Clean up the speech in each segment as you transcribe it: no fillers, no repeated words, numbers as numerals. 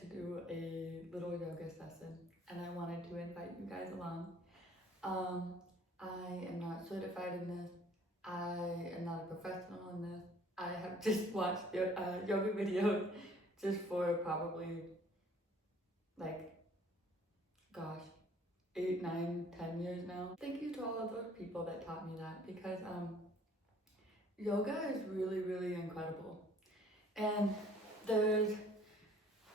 to do a little yoga session and I wanted to invite you guys along. I am not certified in this. I am not a professional in this. I have just watched yoga videos just for probably like, gosh, 8, 9, 10 years now. Thank you to all of those people that taught me that because yoga is really, really incredible. And there's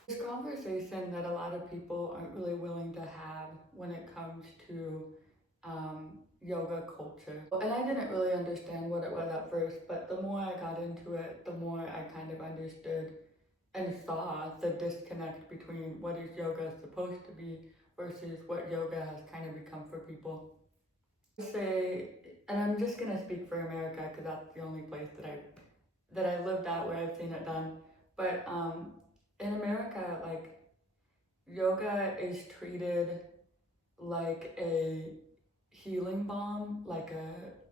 this conversation that a lot of people aren't really willing to have when it comes to yoga culture. And I didn't really understand what it was at first, but the more I got into it, the more I kind of understood and saw the disconnect between what is yoga supposed to be versus what yoga has kind of become for people. I say, and I'm just gonna speak for America because that's the only place that I lived at where I've seen it done. But in America, like yoga is treated like a healing balm,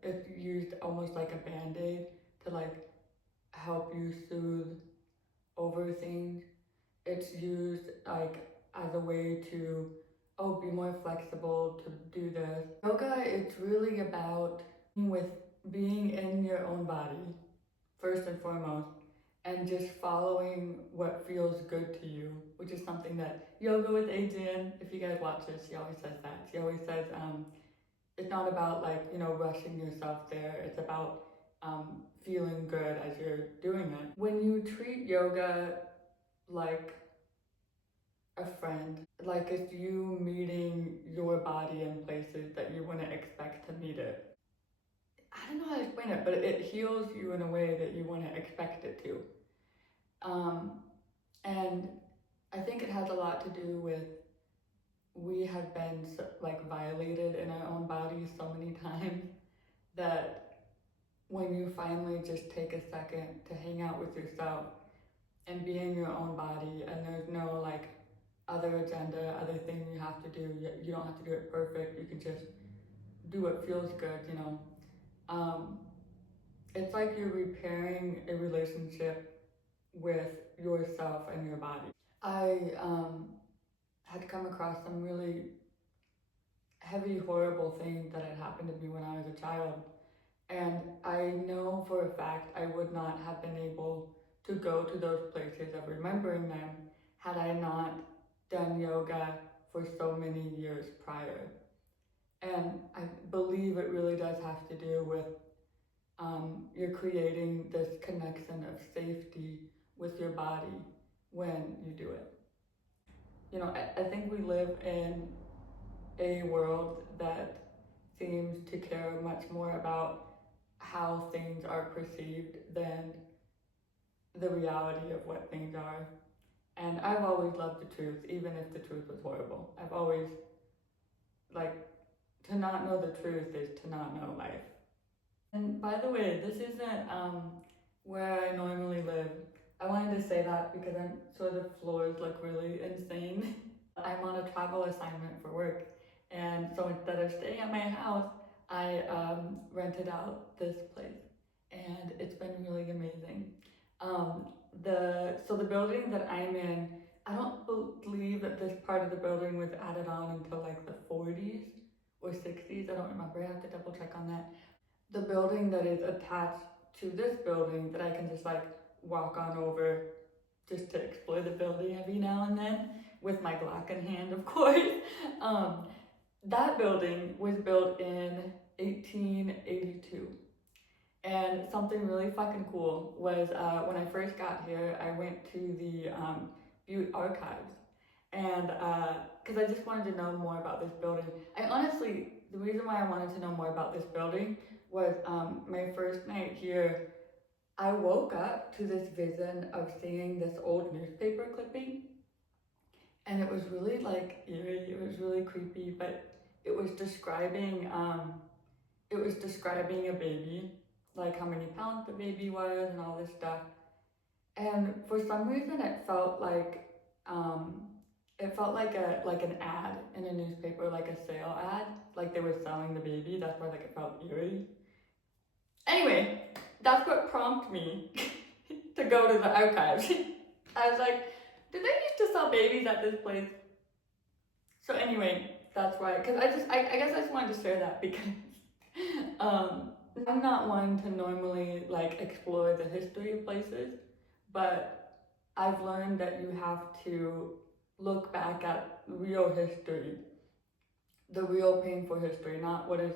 it's used almost like a band-aid to like help you soothe over things. It's used like as a way to be more flexible to do this. Yoga, it's really about being in your own body first and foremost, and just following what feels good to you, which is something that Yoga with Adrienne, if you guys watch this, she always says that. She always says it's not about like, rushing yourself there. It's about feeling good as you're doing it. When you treat yoga like a friend, like it's you meeting your body in places that you wouldn't expect to meet it. I don't know how to explain it, but it heals you in a way that you wouldn't expect it to. And I think it has a lot to do with we have been like violated in our own bodies so many times that when you finally just take a second to hang out with yourself and be in your own body, and there's no like other agenda, other thing you have to do. You don't have to do it perfect. You can just do what feels good, It's like you're repairing a relationship with yourself and your body. I had come across some really heavy, horrible things that had happened to me when I was a child. And I know for a fact I would not have been able to go to those places of remembering them had I not done yoga for so many years prior. And I believe it really does have to do with you're creating this connection of safety with your body when you do it. I think we live in a world that seems to care much more about how things are perceived than the reality of what things are. And I've always loved the truth, even if the truth was horrible. I've always, like, to not know the truth is to not know life. And by the way, this isn't where I normally live. I wanted to say that because I'm sort of floors look really insane. I'm on a travel assignment for work, and so instead of staying at my house, I rented out this place, and it's been really amazing. The building that I'm in, I don't believe that this part of the building was added on until like the 40s or 60s. I don't remember. I have to double check on that. The building that is attached to this building that I can just like walk on over just to explore the building every now and then with my Glock in hand, of course. That building was built in 1882. And something really fucking cool was when I first got here, I went to the Butte archives. And because I just wanted to know more about this building. The reason why I wanted to know more about this building was my first night here, I woke up to this vision of seeing this old newspaper clipping. And it was really like eerie, it was really creepy, but it was describing a baby, like how many pounds the baby was and all this stuff. And for some reason it felt like an ad in a newspaper, like a sale ad, like they were selling the baby. That's why like it felt eerie. Anyway, that's what prompted me to go to the archives. I was like, Did they used to sell babies at this place? So anyway, that's why. Because I guess I just wanted to share that because um, I'm not one to normally like explore the history of places, but I've learned that you have to look back at real history, the real painful history, not what is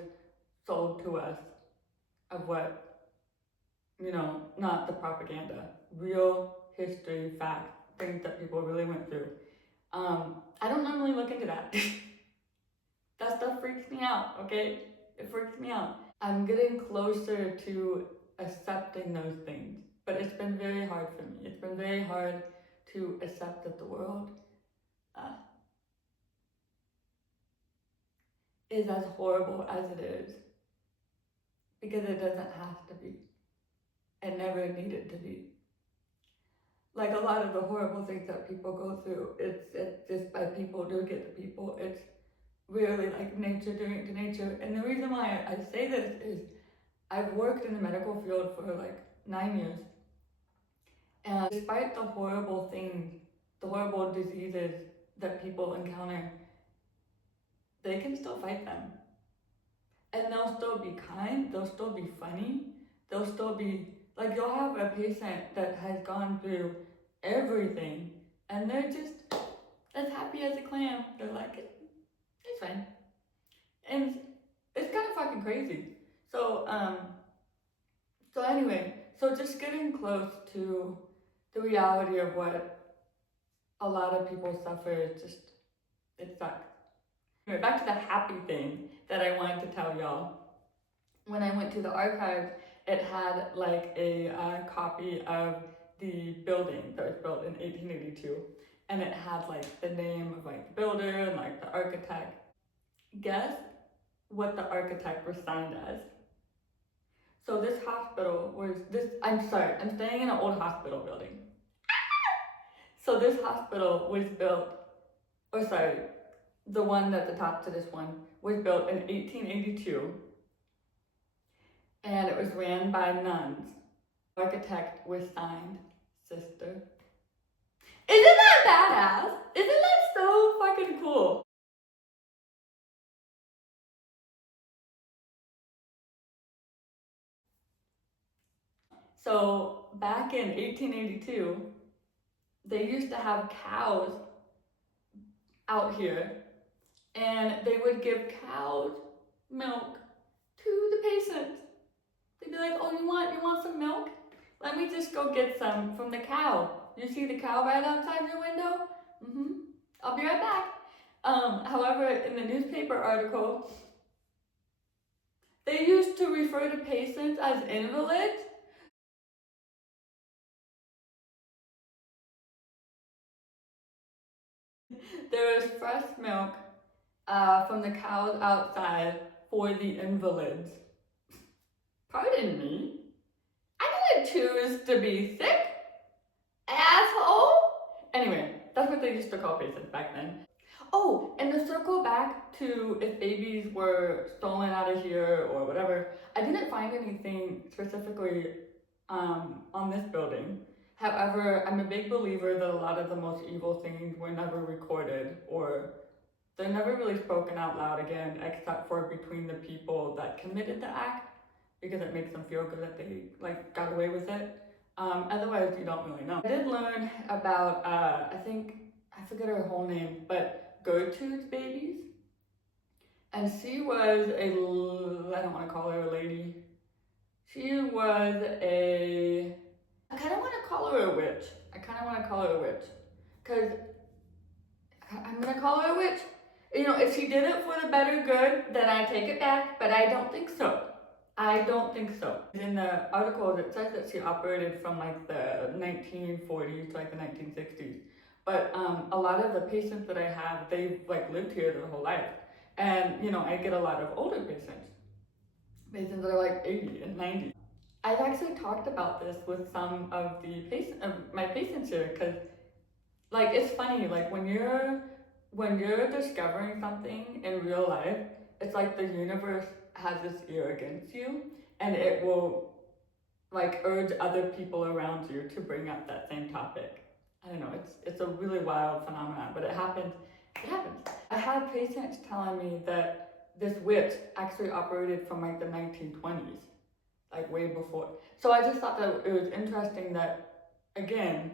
sold to us of what, not the propaganda, real history, facts, things that people really went through. I don't normally look into that. That stuff freaks me out, okay? It freaks me out. I'm getting closer to accepting those things, but it's been very hard for me. It's been very hard to accept that the world uh, is as horrible as it is because it doesn't have to be. It never needed to be. Like a lot of the horrible things that people go through, it's just by people doing it to people. It's really like nature doing it to nature. And the reason why I say this is I've worked in the medical field for like 9 years. And despite the horrible things, the horrible diseases that people encounter, they can still fight them. And they'll still be kind, they'll still be funny, they'll still be like you'll have a patient that has gone through everything and they're just as happy as a clam. They're like, it's fine. And it's kind of fucking crazy. So, anyway, so just getting close to the reality of what a lot of people suffer, it sucks. Anyway, back to the happy thing that I wanted to tell y'all. When I went to the archives, it had like a copy of the building that was built in 1882. And it had like the name of like the builder and like the architect. Guess what the architect was signed as? So this hospital was I'm sorry, I'm staying in an old hospital building. So this hospital was built, or sorry, the one that's attached to this one was built in 1882 and it was ran by nuns. Architect was signed Sister. Isn't that badass? Isn't that so fucking cool? So back in 1882, they used to have cows out here and they would give cows milk to the patients. They'd be like, "Oh, you want some milk? Let me just go get some from the cow. You see the cow right outside your window? Mm-hmm. I'll be right back." However, in the newspaper article, they used to refer to patients as invalids. There was fresh milk from the cows outside for the invalids. Pardon me? I didn't choose to be sick, asshole. Anyway, that's what they used to call patients back then. Oh, and to circle back to if babies were stolen out of here or whatever, I didn't find anything specifically on this building. However, I'm a big believer that a lot of the most evil things were never recorded or they're never really spoken out loud again, except for between the people that committed the act, because it makes them feel good that they like got away with it. Otherwise, you don't really know. I did learn about I forget her whole name, but Gertrude's babies, and she was I don't want to call her a lady. She was a I kind of want to call her a witch. I kind of want to call her a witch, cause I'm gonna call her a witch. You know, if she did it for the better good, then I take it back, but I don't think so. I don't think so. In the articles, it says that she operated from like the 1940s to like the 1960s. But a lot of the patients that I have, they've like lived here their whole life. And, I get a lot of older patients that are like 80 and 90. I've actually talked about this with some of my patients here because like it's funny like when you're discovering something in real life, it's like the universe has this ear against you and it will like urge other people around you to bring up that same topic. I don't know, it's a really wild phenomenon, but it happens. It happens. I had patients telling me that this witch actually operated from like the 1920s, like way before. So I just thought that it was interesting that, again,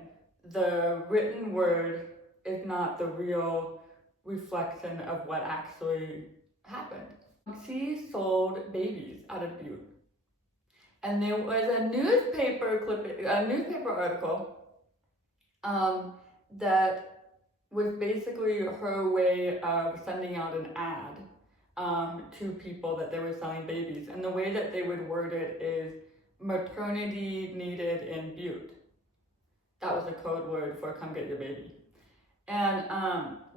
the written word is not the real reflection of what actually happened. She sold babies out of Butte. And there was a newspaper article that was basically her way of sending out an ad to people that they were selling babies. And the way that they would word it is maternity needed in Butte. That was a code word for come get your baby. And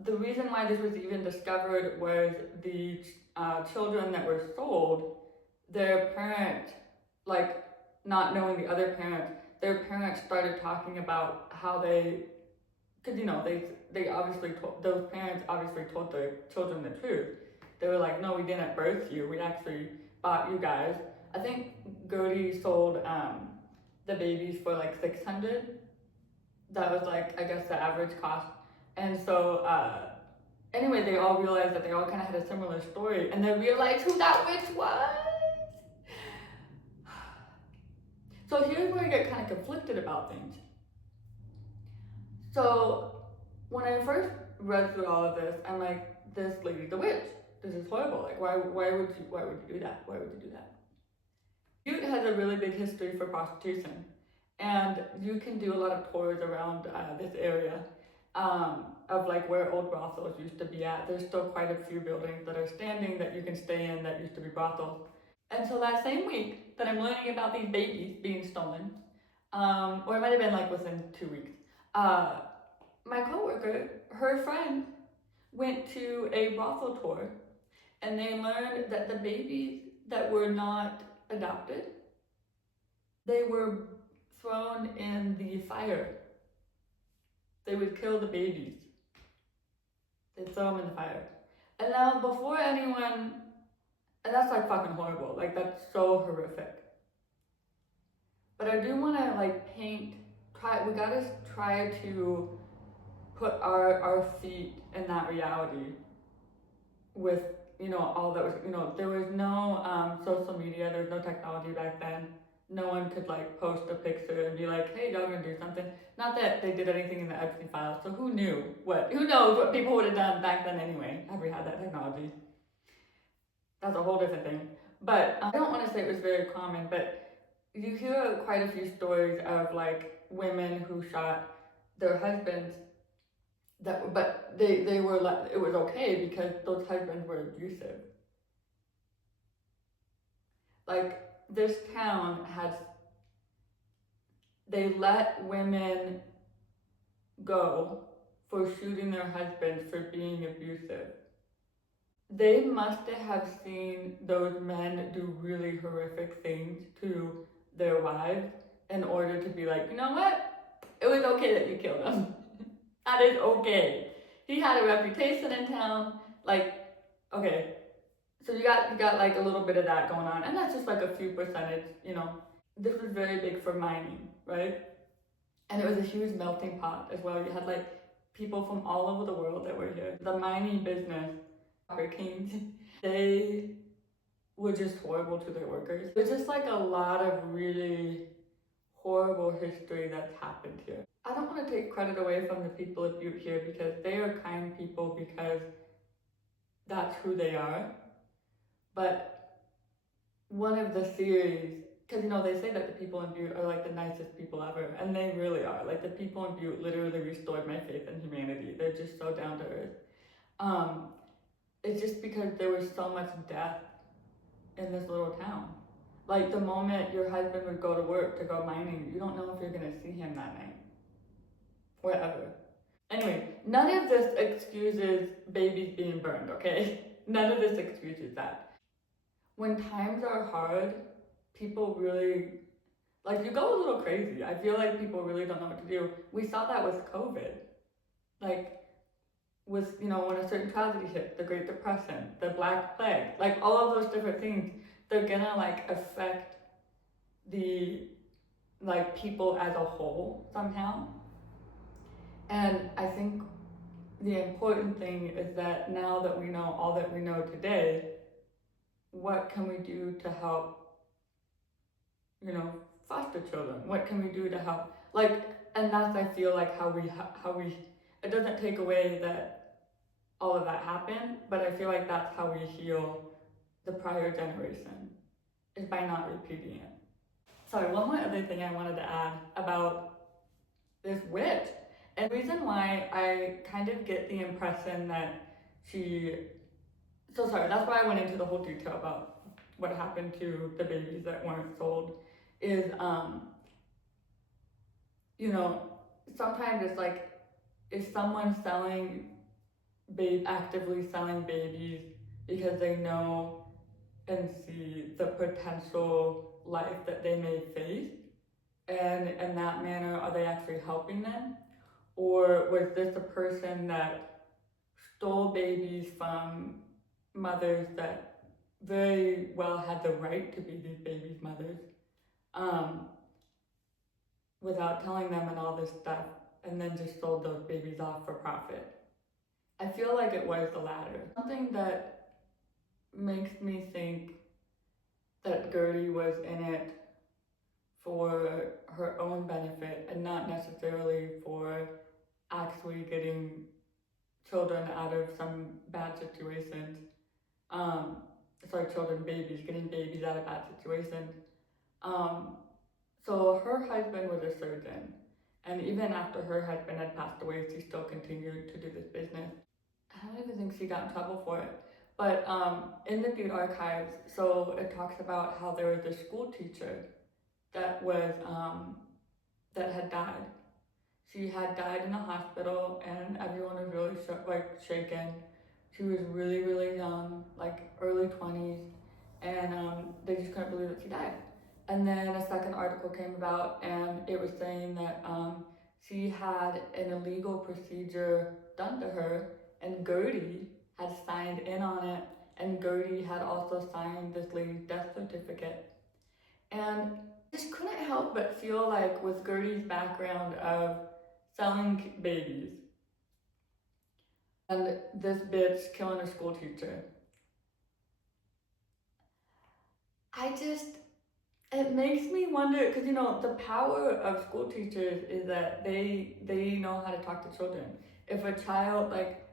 the reason why this was even discovered was the children that were sold, their parent, like not knowing the other parent, their parents started talking about how they, because they obviously told, those parents obviously told their children the truth. They were like, no, we didn't birth you, we actually bought you guys. I think Gertie sold the babies for like 600. That was like, I guess, the average cost. And so anyway, they all realized that they all kind of had a similar story, and they realized who that witch was. So here's where I get kind of conflicted about things. So when I first read through all of this, I'm like, this lady's a witch. This is horrible. Like, why would you do that? Why would you do that? Butte has a really big history for prostitution, and you can do a lot of tours around this area of like where old brothels used to be at. There's still quite a few buildings that are standing that you can stay in that used to be brothels. And so that same week that I'm learning about these babies being stolen, or it might have been like within 2 weeks, my coworker, her friend, went to a brothel tour, and they learned that the babies that were not adopted, they were thrown in the fire. They would kill the babies. They'd throw them in the fire. And now before anyone, and that's like fucking horrible. Like that's so horrific. But I do want to like we gotta try to put our feet in that reality with, all that was, there was no social media, there was no technology back then. No one could like post a picture and be like, hey, y'all gonna do something. Not that they did anything in the Epstein files, so who knows what people would have done back then anyway, had we had that technology. That's a whole different thing. But I don't want to say it was very common, but you hear quite a few stories of like women who shot their husbands but they were like, it was okay because those husbands were abusive. Like this town they let women go for shooting their husbands for being abusive. They must have seen those men do really horrific things to their wives in order to be like, you know what? It was okay that you killed him. That is okay. He had a reputation in town. Like, okay, so you got like a little bit of that going on, and that's just like a few percentage. This was very big for mining, right? And it was a huge melting pot as well. You had like people from all over the world that were here. The mining business, kings, they were just horrible to their workers. There's just like a lot of really horrible history that's happened here. I don't want to take credit away from the people of Butte here because they are kind people because that's who they are. But one of the theories, because they say that the people in Butte are like the nicest people ever, and they really are. Like the people in Butte literally restored my faith in humanity. They're just so down to earth. It's just because there was so much death in this little town. Like the moment your husband would go to work to go mining, you don't know if you're gonna see him that night. Wherever. Anyway, none of this excuses babies being burned, okay? None of this excuses that. When times are hard, people really, like, you go a little crazy. I feel like people really don't know what to do. We saw that with COVID. Like, with, when a certain tragedy hit, the Great Depression, the Black Plague, like, all of those different things, they're gonna, like, affect the, like, people as a whole somehow. And I think the important thing is that now that we know all that we know today, what can we do to help, you know, foster children? What can we do to help? Like, and that's, I feel like how we, it doesn't take away that all of that happened, but I feel like that's how we heal the prior generation, is by not repeating it. Sorry, one more other thing I wanted to add about this witch. And the reason why I kind of get the impression that she, so sorry, that's why I went into the whole detail about what happened to the babies that weren't sold, is, you know, sometimes it's like, if someone's actively selling babies because they know and see the potential life that they may face, and in that manner, are they actually helping them? Or was this a person that stole babies from mothers that very well had the right to be these babies' mothers, um, without telling them and all this stuff, and then just sold those babies off for profit? I feel like it was the latter. Something that makes me think that Gertie was in it for her own benefit and not necessarily for actually getting children out of some bad situations. Um, babies, getting babies out of bad situations. Um, so her husband was a surgeon, and even after her husband had passed away, she still continued to do this business. I don't even think she got in trouble for it. But in the Butte archives, so it talks about how there was a school teacher that was that had died. She had died in a hospital, and everyone was really shaken. She was really, really young, like early 20s, and they just couldn't believe that she died. And then a second article came about, and it was saying that she had an illegal procedure done to her, and Gertie had signed in on it, and Gertie had also signed this lady's death certificate. And I just couldn't help but feel like, with Gertie's background of selling babies and this bitch killing a school teacher, it makes me wonder, because the power of school teachers is that they know how to talk to children. If a child, like,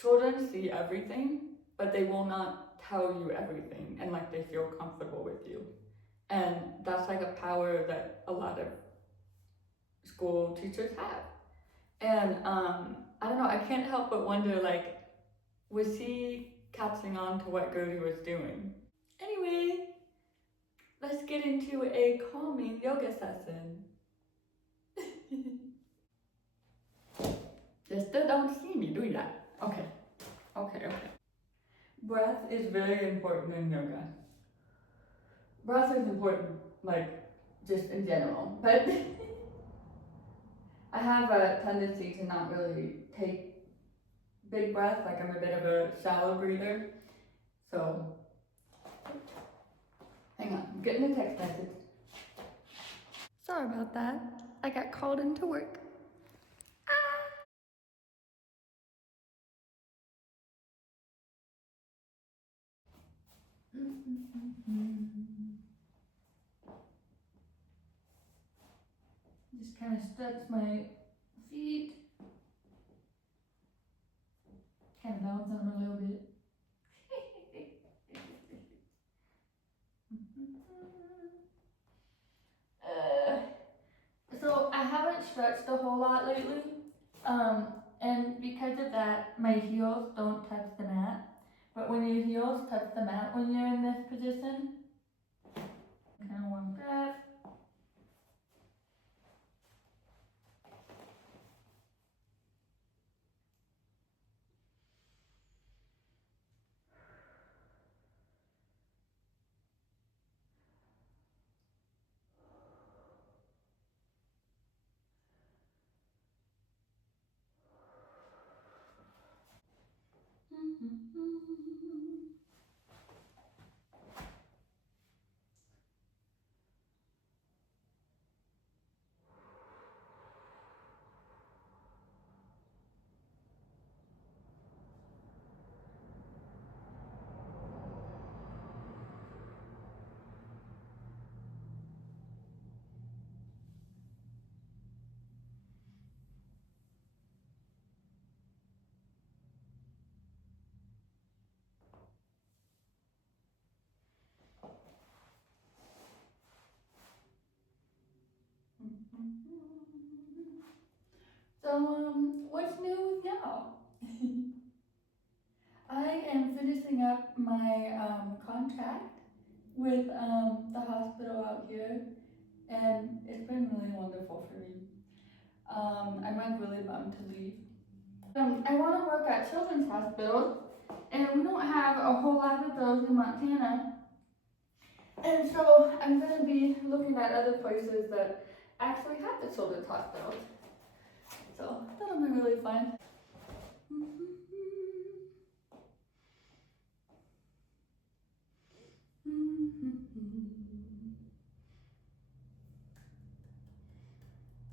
children see everything, but they will not tell you everything, and like they feel comfortable with you. And that's like a power that a lot of school teachers have. And I don't know, I can't help but wonder, like, was he catching on to what Gertie was doing? Anyway, let's get into a calming yoga session. You still don't see me, do ya? Okay. Breath is very important in yoga. Breath is important, like, just in general. But I have a tendency to not really take big breaths. Like, I'm a bit of a shallow breather. So, hang on, I'm getting a text message. Sorry about that. I got called into work. Just kind of stretch my feet, kind of bounce on them a little bit. uh, so I haven't stretched a whole lot lately, and because of that, my heels don't touch the mat. But when your heels touch the mat when you're in this position, kind of one breath. So, what's new with y'all? I am finishing up my contract with the hospital out here, and it's been really wonderful for me. I'm like really bummed to leave. I want to work at children's hospitals, and we don't have a whole lot of those in Montana. And so I'm going to be looking at other places that actually have the children's hospitals. So that'll be really fun.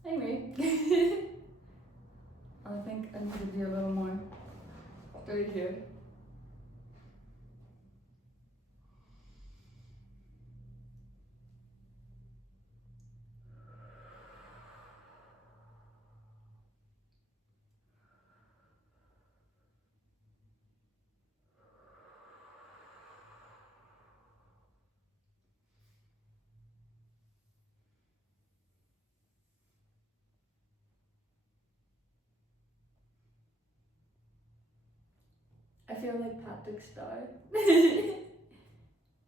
Anyway, I think I need to be a little more straight here. I feel like Patrick Star.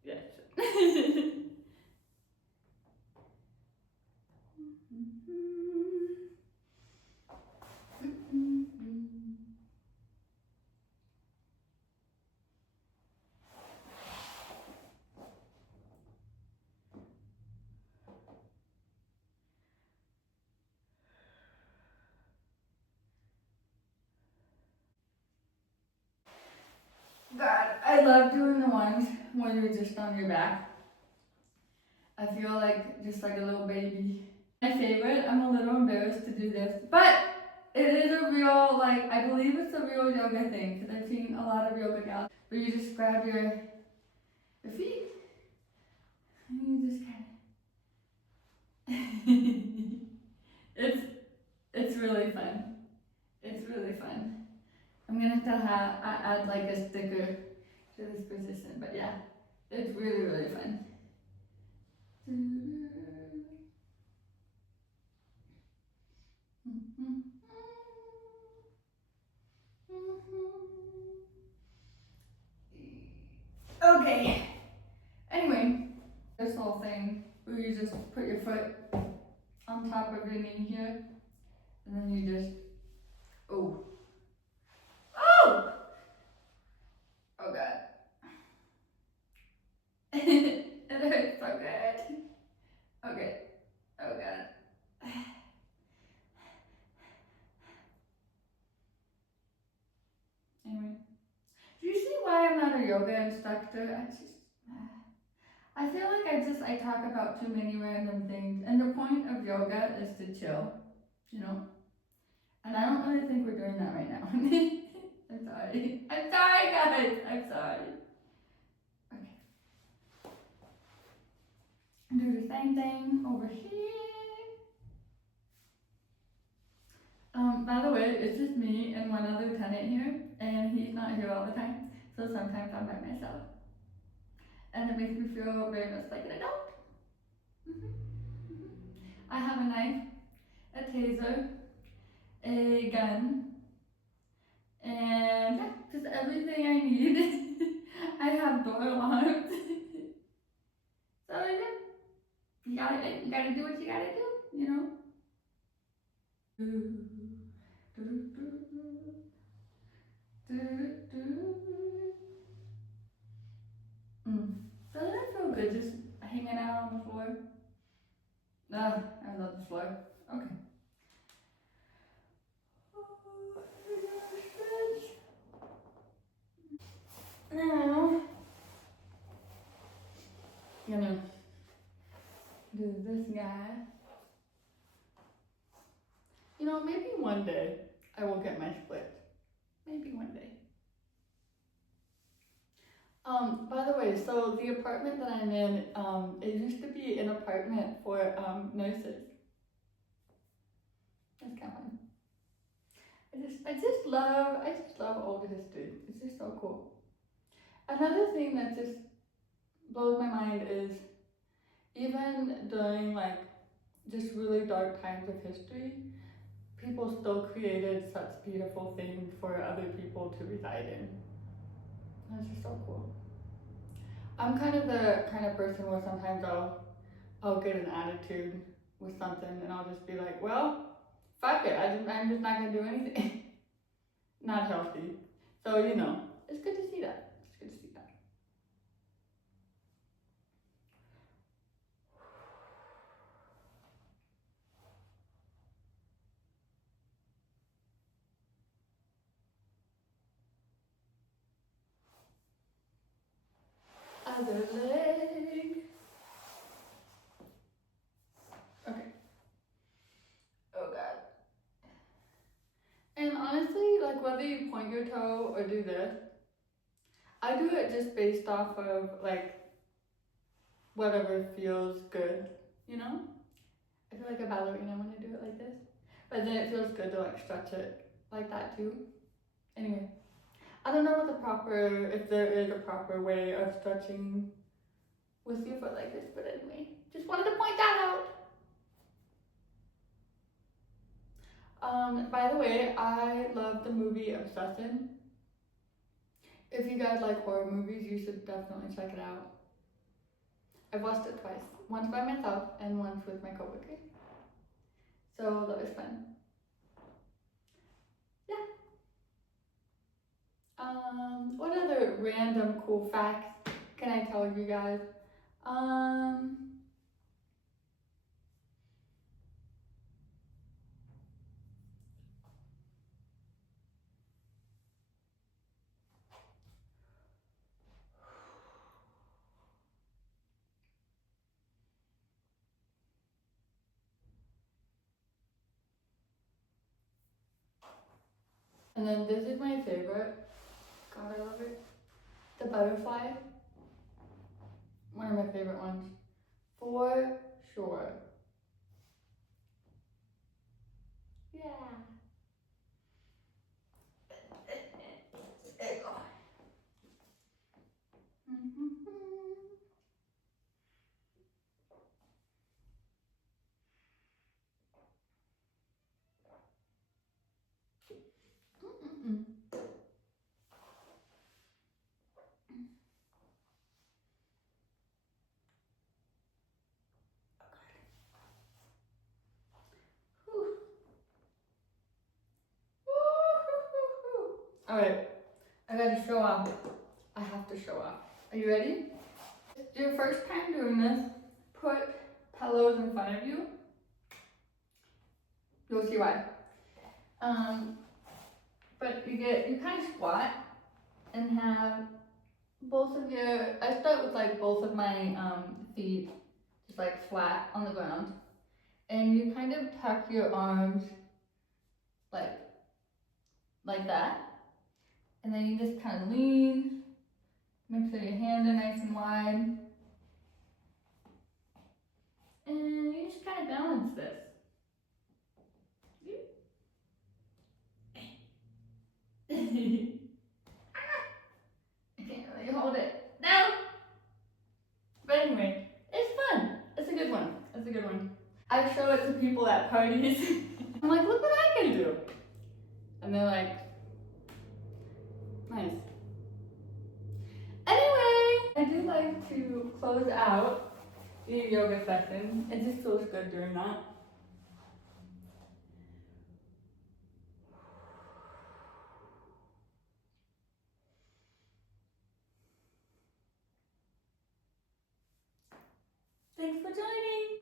Yes. God, I love doing the ones when you're just on your back. I feel like just like a little baby. My favorite, I'm a little embarrassed to do this, but it is a real, like, I believe it's a real yoga thing, because I've seen a lot of yoga gals where you just grab your feet and you just kind of. It's really fun. It's really fun. I'm gonna have to add like a sticker to this position, but yeah, it's really, really fun. Okay. Anyway, this whole thing where you just put your foot on top of your knee here, and then you just, oh, oh, oh God. It hurts so good. Okay, oh God. Anyway, do you see why I'm not a yoga instructor? I feel like I talk about too many random things, and the point of yoga is to chill, you know? And I don't really think we're doing that right now. I'm sorry. I'm sorry, guys. I'm sorry. Okay. Do the same thing over here. By the way, it's just me and one other tenant here, and he's not here all the time, so sometimes I'm by myself. And it makes me feel very much like an adult. I have a knife, a taser, a gun, and yeah, just everything I need. I have door alarms. So yeah, you gotta do what you gotta do, you know? Doesn't it feel good just hanging out on the floor? Ugh, I love the floor. Okay. Now, gonna do this guy. You know, maybe one day I will get my split. Maybe one day. By the way, so the apartment that I'm in, it used to be an apartment for nurses. That's kind of fun. I just love old history. It's just so cool. Another thing that just blows my mind is even during like just really dark times of history, people still created such beautiful things for other people to reside in. That's just so cool. I'm kind of the kind of person where sometimes I'll get an attitude with something and I'll just be like, well, fuck it. I'm just not gonna do anything. Not healthy. So it's good to see that. It's good to see that. Other leg. Okay. Oh god. And honestly, like whether you point your toe or do this, I do it just based off of like whatever feels good, you know? I feel like a ballerina when I do it like this. But then it feels good to like stretch it like that too. Anyway, I don't know if there is a proper way of stretching with your foot like this, but anyway, just wanted to point that out. By the way, I love the movie Obsession. If you guys like horror movies, you should definitely check it out. I've watched it twice, once by myself and once with my coworker. So that was fun. Yeah. What other random cool facts can I tell you guys? Um, and then this is my favorite. God, I love it. The butterfly. One of my favorite ones. For sure. Yeah. There you go. Alright, I gotta show off. I have to show off. Are you ready? It's your first time doing this. Put pillows in front of you. You'll see why. But you kind of squat and have I start with like both of my feet just like flat on the ground. And you kind of tuck your arms like that. And then you just kind of lean, make sure your hands are nice and wide. And you just kind of balance this. I can't really hold it. No! But anyway, it's fun. It's a good one. It's a good one. I show it to people at parties. I'm like, look what I can do. And they're like, nice. Anyway, I do like to close out the yoga session. It just feels good doing that. Thanks for joining.